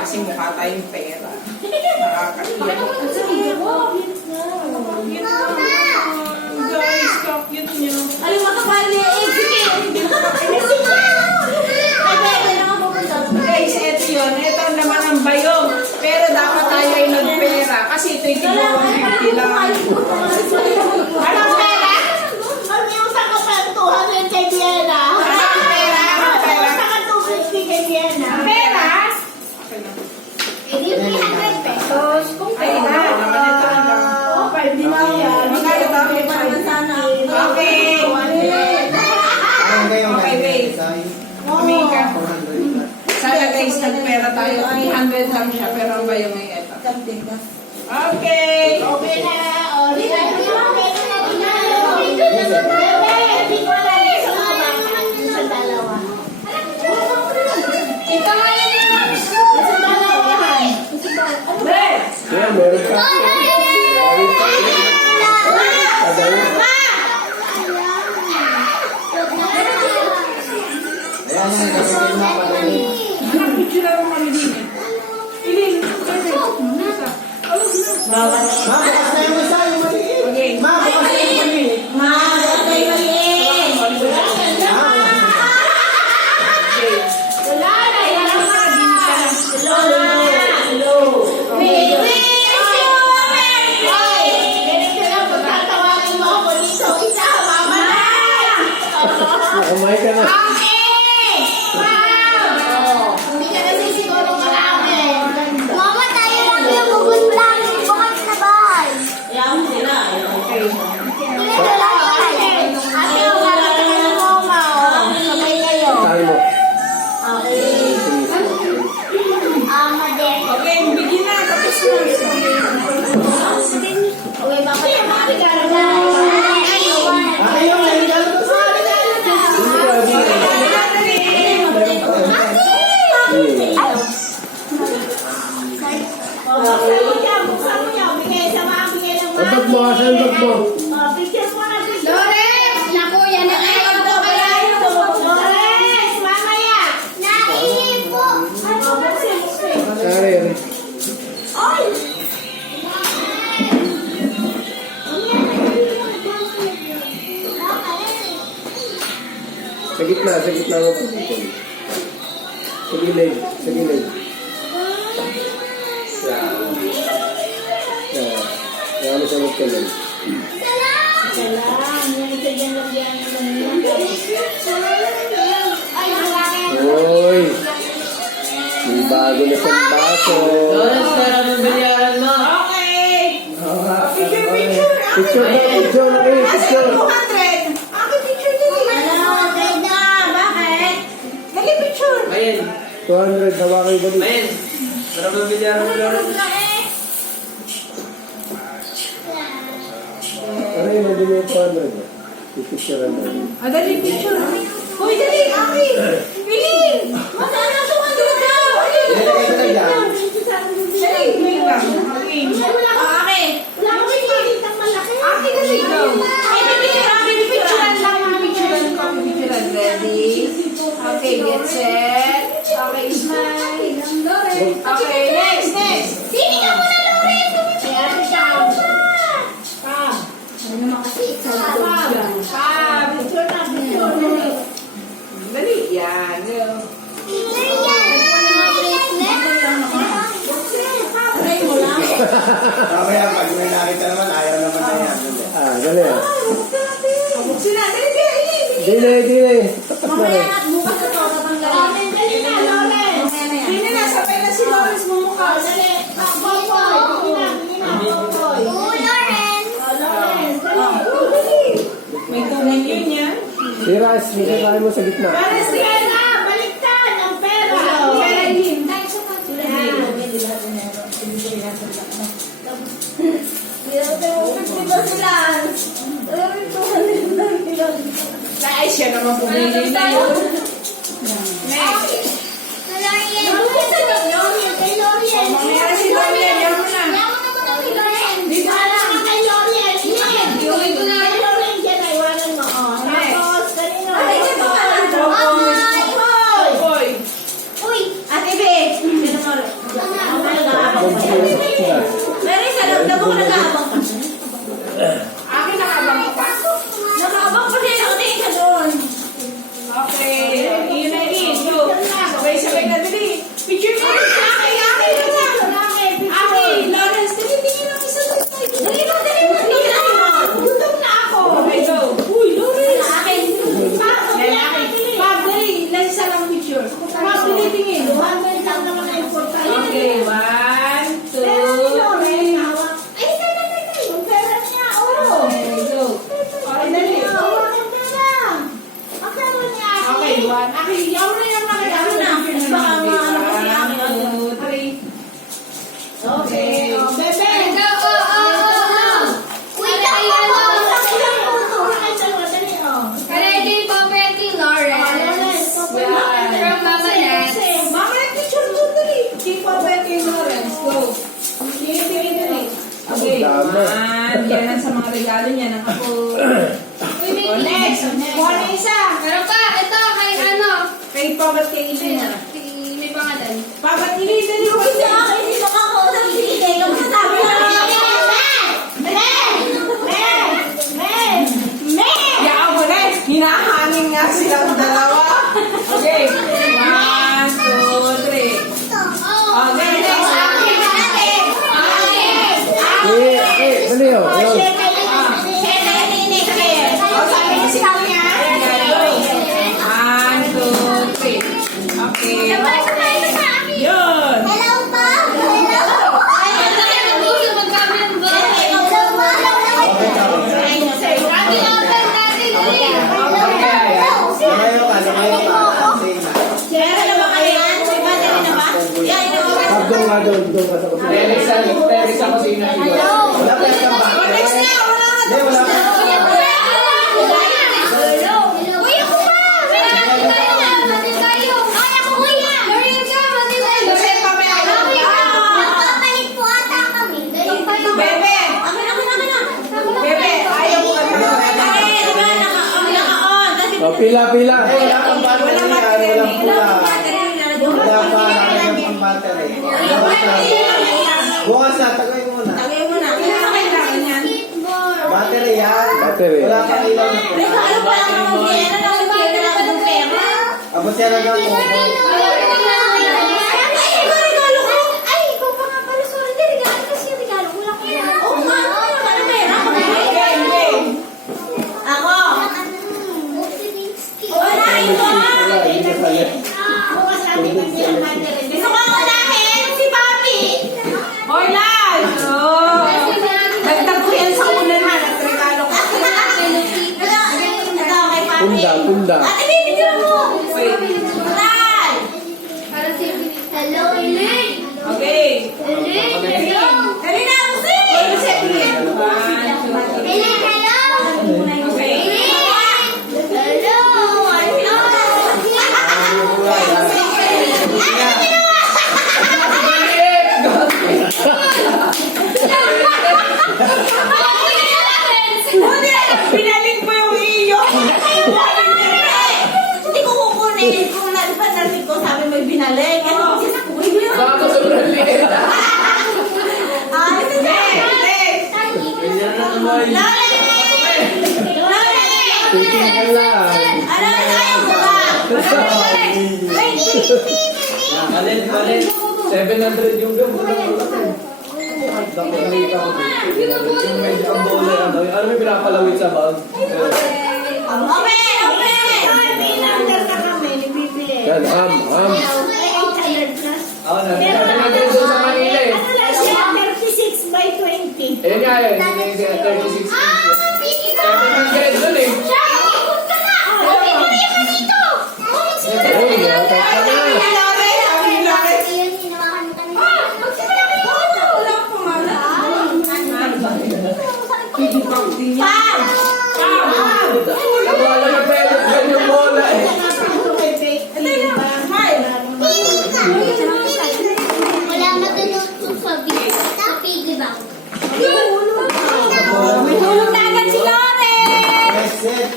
kasi mukha tayong pera. Nakakaiyak. Guys, cute nyo. Ay, makapali. Sige. Guys, eto yun. Ito naman ang bayong. Pero dapat tayo ay nagpera. Kasi ito'y tigawang 50 lang. Anong pera? Mag-iusap ka pa 200 kay Diana. Anong pera? Anong pera? Mag-iusap ka 250 kay Diana. Pera? Hindi 300 pesos. Ay, naman ito. Oh, 5 din ako yan. Magkano ba? Okay. Okay, babe. Kumain ka. Sana guys, nagpera tayo. 300 lang siya, pero ang bayong ay ito. Okay. Okay na. O, di na. Sa dalawa. Ito nga yun. Sa dalawa. Babe. Yeah, meron ka. Anak, picture lang kami din eh. Pilin. Okay. Wala na. Yan ang Kumain ka na. Hindi ka kasi siguro marami. Mama, tayo lang yung bukod lang. Bukod na ba? Ayaw mo sila. Okay. Ito lang yun. Ate, wala ka ng mama. Sabay kayo. Tayo mo. Okay. Mother. Okay, bigyan na. Tapos na. Okay, bakit? Abag mo, asan bag mo? Lores! Naku, yan na ngayon ko pala. Lores! Mamaya! Naipo! Karen. Ay! Sa gitna mo. Sa gilid. Yan sa magkalan. Uy! May bago na sa baso. Okay. Picture na, picture. 200. Akin picture din eh. Bakit? Dali picture. 200, hawakan yung balik. Ano yun, hindi mo yung 200? Pipicture na. Dali picture. Hoy, dali. Akin. Pilin. Masana 200 daw! Dali, wait lang. Okay. Wala ko makikita malaki. Akin dali go. Ay, picturean lang. Picturean ko. Picturean. Ready? Okay, get set. Okay, smile. Okay, next. Sini ka muna, Loren! Si Ate Sham. Ano naman kasi ikaw? Picture na. Dali. Yan. Go. Mamaya pag may nakita naman, ayaw naman na yan. Dali ah. Buksin na. Dali, dali. Dili. Mamaya at bukas na to, tatanggalin. Dali na, Loren! Hindi na. Sabay na si Lawrence mumukha. Dali. May tunay yun yan. Siras, hindi mo sa gitna. Para siya na, baliktad ang pera. Pera yun. Ay, siya naman pumili na yun. Next. Mamaya si Lorian. Yan mo na. Dito ka lang kay Lorian. Iuwi ko na. Kay Lorian dyan, iwanan mo. Tapos, kanino? Boy. Uy! Ate Be! Ganun mo. doon na dito. Akin nakabang ka pa. Nakaabang pa din ako din ka doon. Okay. Yun na yun. Go. Sabay-sabay na dali. Picture mo. Aki. Lawrence, tingin ang isa. Dali mo. Gutom na ako. Okay, go. Uy, Lawrence. Akin. Pag, dali. Nasa lang picture. Pag, dali tingin. 200 lang naman na importante. Okay, 1, 2, 3. Ay, yung pera niya, oh. Okay, go. Okay, dali. Okay, 1. Aki, yaw na yung mga Yaw na. Baka maano kasi Aki. 1, 2, 3. Okay. Oh, bebe. Wait, Ready Property Lawrence. From Mama Nat. Mama, picture mo dali. Keep up at kay Lawrence. Go. Tingin, dali. Okay, Dami. 1. Yan ang sa mga regalo niya. Nakapo. Uy, may Next. Kuha na isa. Meron pa, ito, kay ano? Kay Pabat kay Ilina. May pangalan. Pabat Ilina, dali ko siya. Yaw mo na. Hinahangin nga silang dalawa. Okay. 1, 2, 3. Okay, next. Dali oh. Yun. Sabi ko si Kanya. 1, 2, 3. Okay. Yun. Lumayo ka. Sige na. Doon nga doon. Doon ka sa kusina. Wala ka sa bahay. Next na. Wala na. Hindi, wala ka. Bebe. Bebe. Ayaw ko ka Oh, pila. Wala kang battery. Walang pula. Wala pa. Wala pang battery. Bukas na. Tagay mo na. Tagay mo na. Kailangan kailangan yan. Battery yan. Battery. Wala kang ilaw na pula. Abot yan ang gawin. Hoy, Lal! Oh! Dagdag ko yan sa unan ha. Nagregalo ko. Tunda. Wait. Hello, Elaine. Okay. Hello. Dali na, Jose! Jose, tingin. 1, 2, 3. Elaine, hello. Okay. Pinalik mo yung iyo. Hindi ko kukunin. Kung narinig ko, sabi mo binalik. Baka sobrang liit. Titingnan lang. Malit. 700 yung gamot. Yung medyo ang bola. Ano may pinapalawit sa bag? Yan, ham. Ako na. Sabi doon sa Manila eh. 36 by 20. Ayun nga yun. Yung 36 inches. 700 dun eh. Oh, yata ka na. Wala na pwede. Yung bola eh. Wala matututo sa piggy bank. May hulog na agad si Lore! Set.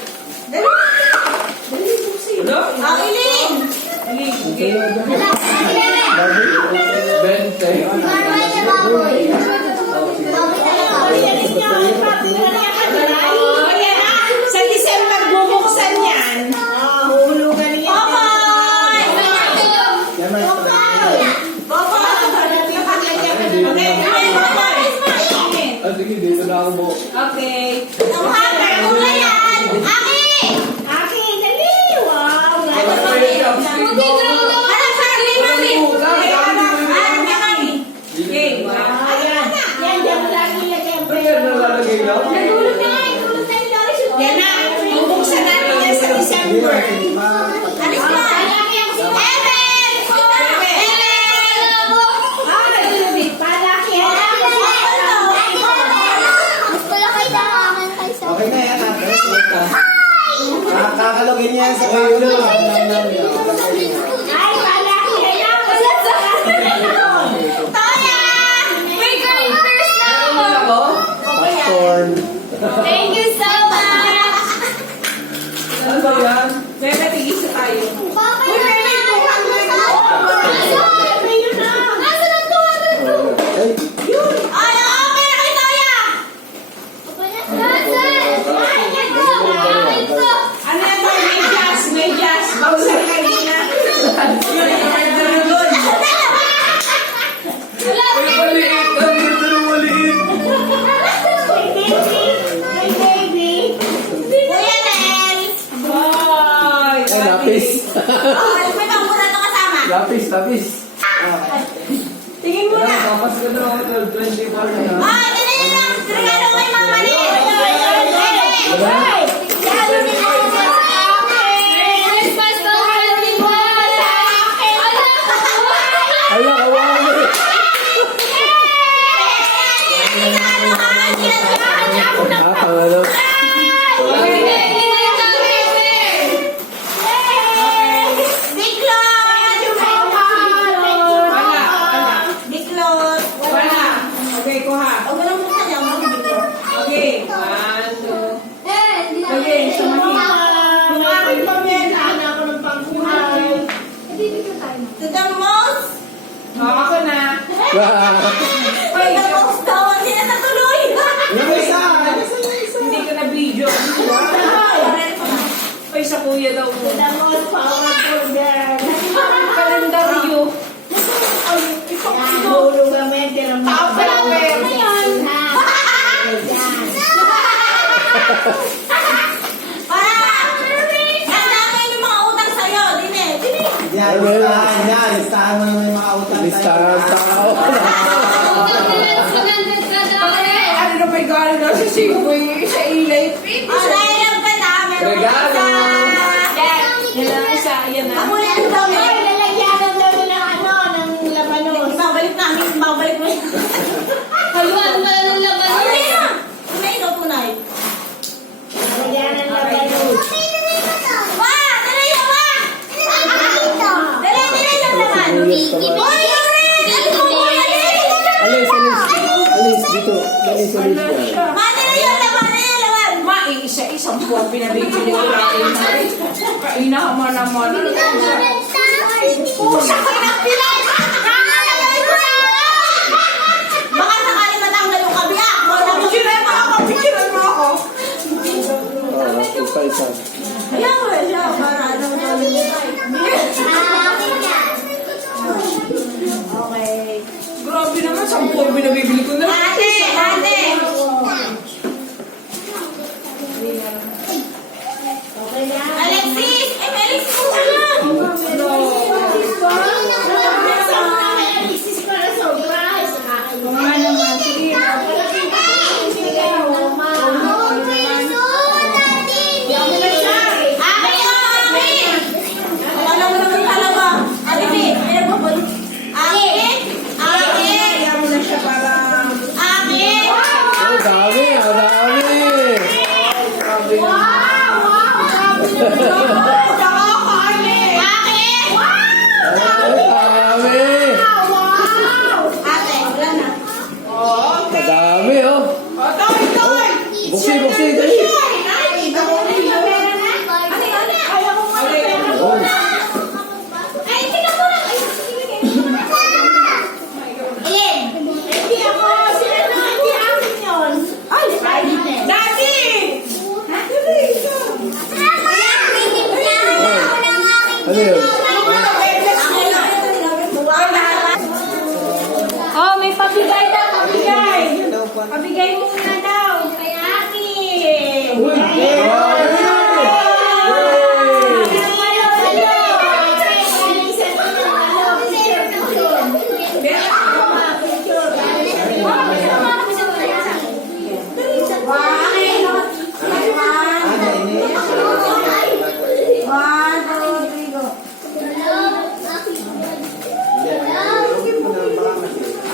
Ang ilin! Bente. Baboy na baboy. Baboy na dito na ako mo. Okay. Ang hacker ko na yan! Aki! Aki, dali! Wow! Wala pa yun siya. Hindi ko lang naman. Ano sa akin, mami? Ano ka, mami? Okay, wow. Ayan. Yan, yan lagi lagyan. Ano yan nalalagay lang? Nagulog na nga. Nagulog na yung Yan na. Bubuksan natin yan sa December. Alis na. Palaki ako si Evan! Ay, palaki. Mas malaki na akin kaysa. Okay na yan, ate. Kakalogin niya sa kayo. Ay, palaki. Toya! May characters na ako. Ako? Popcorn. Thank you so much! Ano ba yan? Kaya natigisa tayo. Papa, may 200 na. Nasaan ang 200 to? Ay, Ay, oo, pera kay Toya! Nasaan? Ay, ito! Ay, ito! Ano yan tayo? Medyas, medyas. Bawsan kanina. Wala, Ay, maliit. Ang ganda ng maliit. Kuya Nel! Ay, ay, lapis. Oh, may pangmura to kasama. Lapis, lapis. Tingin mo Wala, na. kapas ka na ako. 24 na. Ah, dali na lang! Regalo kay Mama Nel! Regalo nila ako sa akin! Christmas to happy wala sa akin! Ay, kawawa mo. Tawalo. Wala. Okay, kuha. Okay. 1, 2. Okay, sumahin. Kung akin pa yan, hana ako ng pangkuhan. To the most, Ako na. to the most daw, hindi na natuloy. Yung isa. Hindi ko na video. Ay, sa kuya daw mo. The most powerful girl. Kalendaryo. Tupperware. Yan, listahan yan. Listahan mo naman yung mga utang. Listahan tao. Ano na may gano'n na sa siboy, sa ilay. Regalo. Yan lang isa, yan na. Haluan mo lang ng laban. Alis, alis. Alis, dito. Alis, alis. Ma, isa-isang buwan pinabigyan niyo natin. Inahama naman. Pusa ko ng pilay! Baka sakali matanggal yung kabiyak. Picturean mo ako, picturean mo ako. Isa-isa. Ayan mo siya, para ano Okay. Grabe naman, 10 buwan binabibili ko na. Ate! Ate! Alexis! Alexis ko lang! Alexis para surprise! Mga naman, sige. Kaya mo na siya para... Ang dami, ang dami. Ang dami. Ang dami, oh. Buksi, buksi, dali. Oh. Ano yun? Oh, may pabigay na, pabigay. Hello po. Pabigay mo muna daw. Kay Aki. Uy!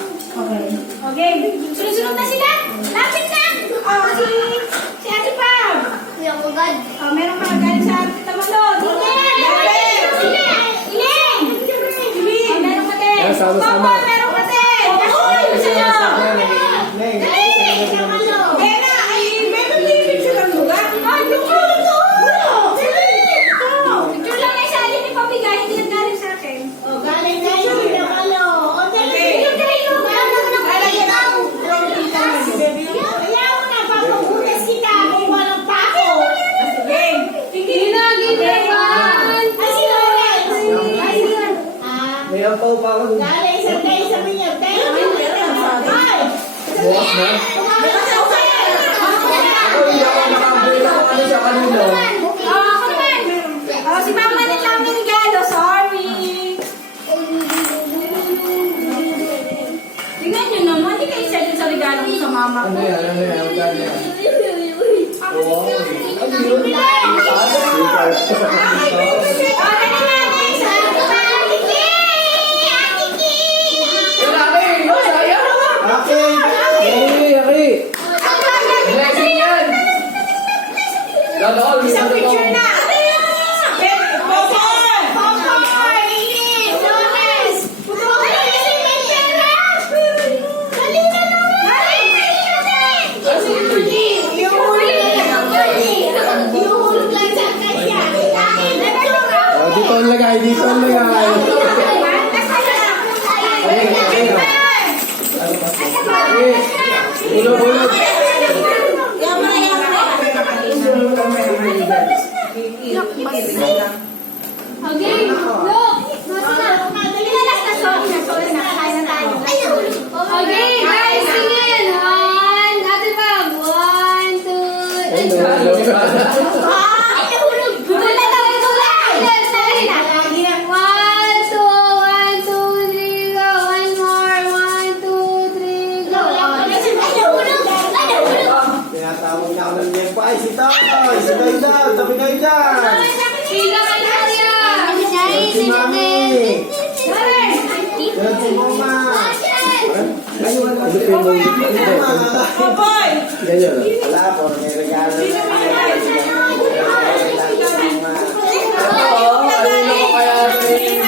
Okay. Sunod-sunod na sila. Lapit na. Oh, si Ate Pam. Oh, meron ka galing sa Tita Malo. Iling! Oh, meron ka din. Yan, sama-sama. Papa, meron ka din. Uy, gusto nyo. Neng, Bena, ay, Bena, picture lang mo ba? Ay, yung picture lang ay sa alin ni Pabigay, hindi yan galing sa akin. may ampaw pa ako dun. Bukas na? Ako hindi ako nakabuhay ako ano sa kanila. Si Mama na lang may regalo, sorry. Tingnan nyo naman, hindi kayo excited sa regalo ko sa mama ko. Ano yan? Ano yan? Ang ganda yan. Wow. Ano yun? Yung laki! Yung sayang! Aki! Aki! Blessing yan! Dadaan! Isang picture na. Oh, dito ang lagay, dito ang lagay. Ulog, ulog! Okay, look. Okay, guys, singin. Ate Pam. 1, 2, Hello. Tinatawag na ako ng liyang pa. Ay, si Toy! Si Gayda! Tabi Gayda! Si Mami! Yan si Mama! Ayun, ano si Mama? Popoy! Ganyan. Wala po, may regalo. Oo, kanino ko kaya ito yung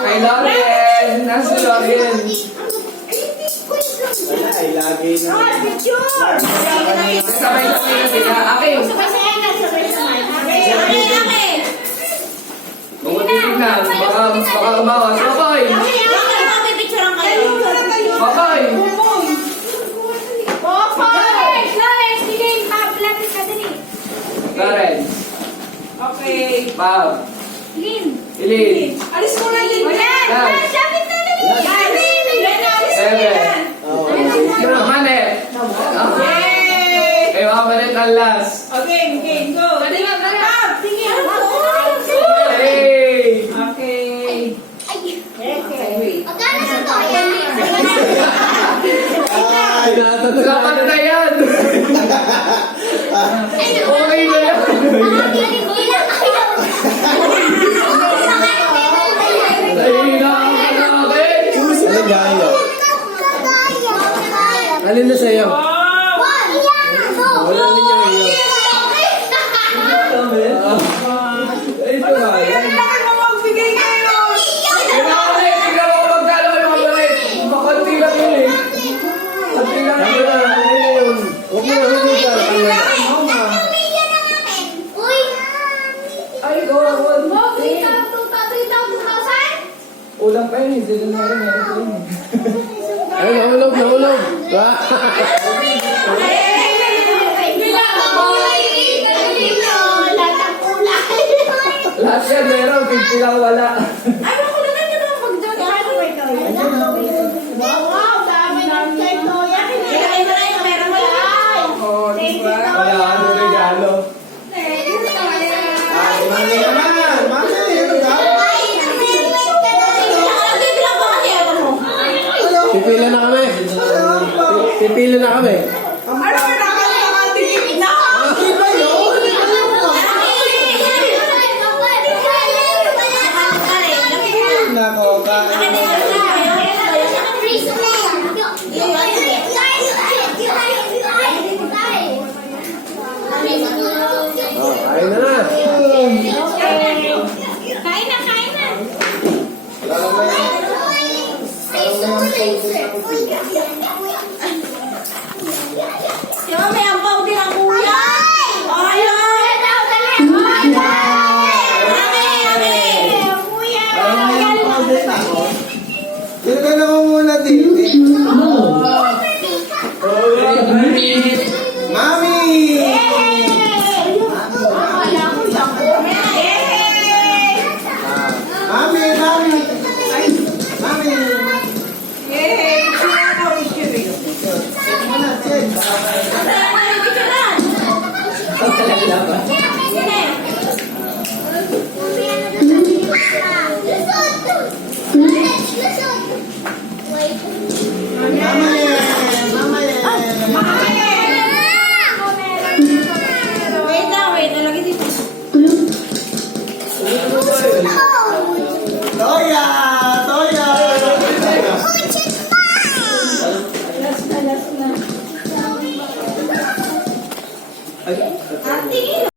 Kay Lauren! Nasa Lauren! Wala, ay lagi na. Sabay-sabay na sila. Aki! Kung titignan, baka umawas. Baboy! Baboy! Karen! Okay. Pab! Ilin! Alis mo na yun. Yan! Alis mo Seven! yan. Oo. Manet! Yay! Kay mga manet ang last! Okay, go. Tingin. Hey! Okay. Ay, Dapat na yan! Okay na yan! Nahihina ka na natin! ano gaya? Alin na sa'yo? Wala ninyo iyo. Ito nga. Kailangan mo magbigay ngayon. Pinakalit! Tignan mo kung magkano kayo mga manet! Makunti lang yun eh! Kunti lang Ano yun! na? Ano yun? Huwag mo na hindi ka. Ay, go! Ulang pa yun eh! Sila na rin meron ko yun eh! Ay, nahulog, nahulog. Lahat yan meron, 50 lang wala. Ay, makulungan ka naman pag-doon. Pipila na kami. Pipila na kami. Ano ba nakakatingin na? Iba yun. Nako, Ayun na na. Kain na, kain na. Di ba may ampaw din ang kuya? Ayun! Ilagay na ko muna dito. Mami! Mami, mami! Mami! Yay! Sino na picture yun? Muna, Jen. Mama yan! Mama yan! Wait na, wait. Nalagay dito. Toya! Toya! Tingin